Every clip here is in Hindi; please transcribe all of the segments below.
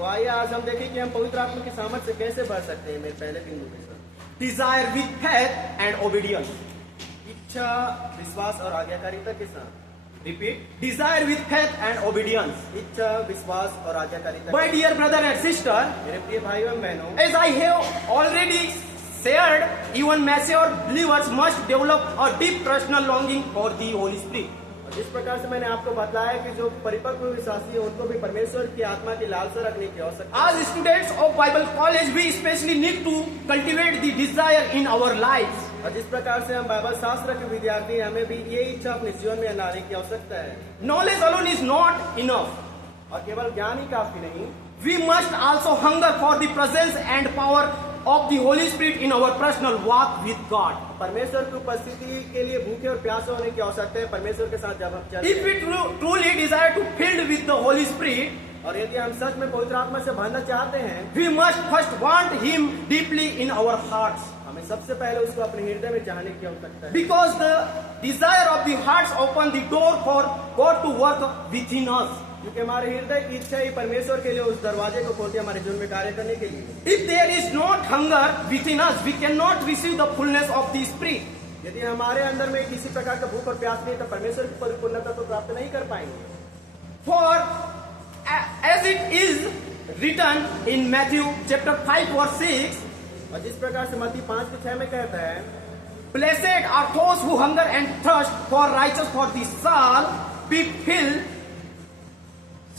तो आइए आज हम देखें कि हम पवित्र आत्मा की सामर्थ से कैसे भर सकते हैं। मेरे पहले बिंदु के साथ Desire with faith and obedience. इच्छा, विश्वास और आज्ञाकारिता के साथ। Repeat. Desire with faith and obedience. इच्छा, विश्वास और आज्ञाकारिता। My dear brother and sister, मेरे प्रिय भाइयों एवं बहनों, as I have already shared, even mature believers must develop a deep personal longing for the Holy Spirit. और जिस प्रकार से मैंने आपको बताया कि जो परिपक्व विश्वासी है उनको भी परमेश्वर की आत्मा की लालसा रखने की आवश्यकता है। As students of Bible college, we especially need to cultivate the desire in our lives. और जिस प्रकार से हम बाइबल शास्त्र के विद्यार्थी हैं, हमें भी ये इच्छा अपने जीवन में लाने की आवश्यकता है। Knowledge alone is not enough. और केवल ज्ञान ही काफी नहीं, We must also hunger for the presence and power of the Holy Spirit in our personal walk with God. परमेश्वर की उपस्थिति के लिए भूखे और प्यासे होने की आवश्यकता है। परमेश्वर के साथ जब हम चलते If we truly desire to fill with the Holy Spirit, और यदि हम सच में पवित्र आत्मा से भरना चाहते हैं, we must first want Him deeply in our hearts. हमें सबसे पहले उसको अपने हृदय में चाहने की आवश्यकता है। Because the desire of the hearts open the door for God to work within us. क्योंकि हमारे हृदय की इच्छा ही परमेश्वर के लिए उस दरवाजे को खोलती है हमारे जीवन में कार्य करने के लिए। If there is not hunger within us, we cannot receive the fullness of the Spirit. यदि हमारे अंदर में किसी प्रकार का भूख और प्यास नहीं तो परमेश्वर की परिपूर्णता तो प्राप्त नहीं कर पाएंगे। For as it is written in Matthew chapter 5 verse 6, और जिस प्रकार से मत्ती 5:6 में कहता है, blessed are those who hunger and thirst for righteousness, for they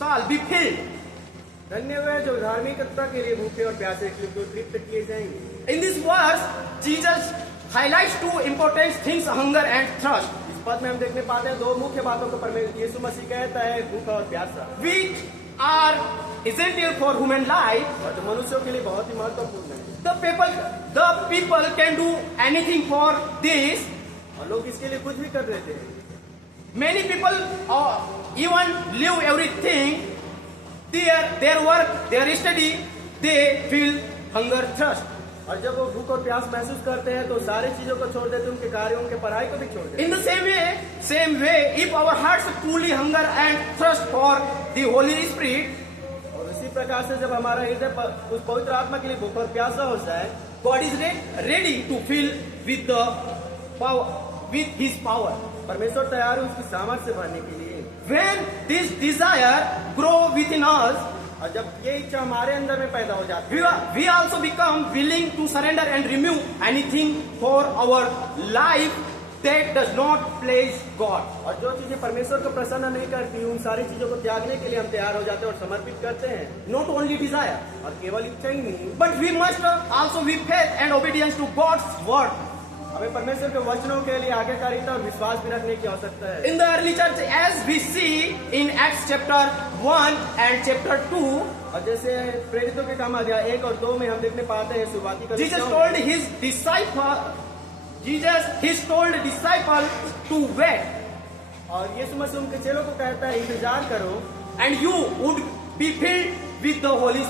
shall be filled. धन्य वे जो धार्मिकता के लिए भूखे और प्यासे क्योंकि तृप्त किए जाएंगे। In this verse, Jesus highlights two important things: hunger and thirst, इस पद में हम देखने पाते हैं दो मुख्य बातों को परमेश्वर यीशु मसीह कहता है, भूखा और प्यासा, which are essential for human life. और जो मनुष्यों के लिए बहुत ही महत्वपूर्ण है। The people can do anything for this. और लोग इसके लिए कुछ भी कर देते हैं। Many people even leave everything, their work, their study, they feel hunger, thirst. और जब वो भूख और प्यास महसूस करते हैं तो सारी चीजों को छोड़ देते हैं, उनके कार्यों, उनके पढ़ाई को भी छोड़ देते हैं। In the same way, if our hearts truly hunger and thirst for the Holy Spirit, और उसी प्रकार से जब हमारा हृदय उस पवित्र आत्मा के लिए भूख और प्यासा हो जाए, God is ready to fill with the power, with His power. परमेश्वर तैयार है उसकी सामर्थ्य से भरने के लिए। When this desire grow within us, और जब ये इच्छा हमारे अंदर में पैदा हो जाती है, we also become willing to surrender and remove anything for our life that does not please God. और जो चीजें परमेश्वर को प्रसन्न नहीं करती उन सारी चीजों को त्यागने के लिए हम तैयार हो जाते हैं और समर्पित करते हैं। Not only desire, और केवल इच्छा ही नहीं, but we must also with faith and obedience to God's word. हमें परमेश्वर के वचनों के लिए आज्ञाकारिता और विश्वास भी रखने की आवश्यकता है। In the early church, as we see in Acts chapter 1 and chapter 2, और जैसे प्रेरितों के काम अध्याय 1 और 2 में हम देखने पाते हैं शुरुआती का Jesus told disciple to wait, और यीशु मसीह उनके चेलों को कहता है इंतजार करो, and you would be filled with the Holy Spirit.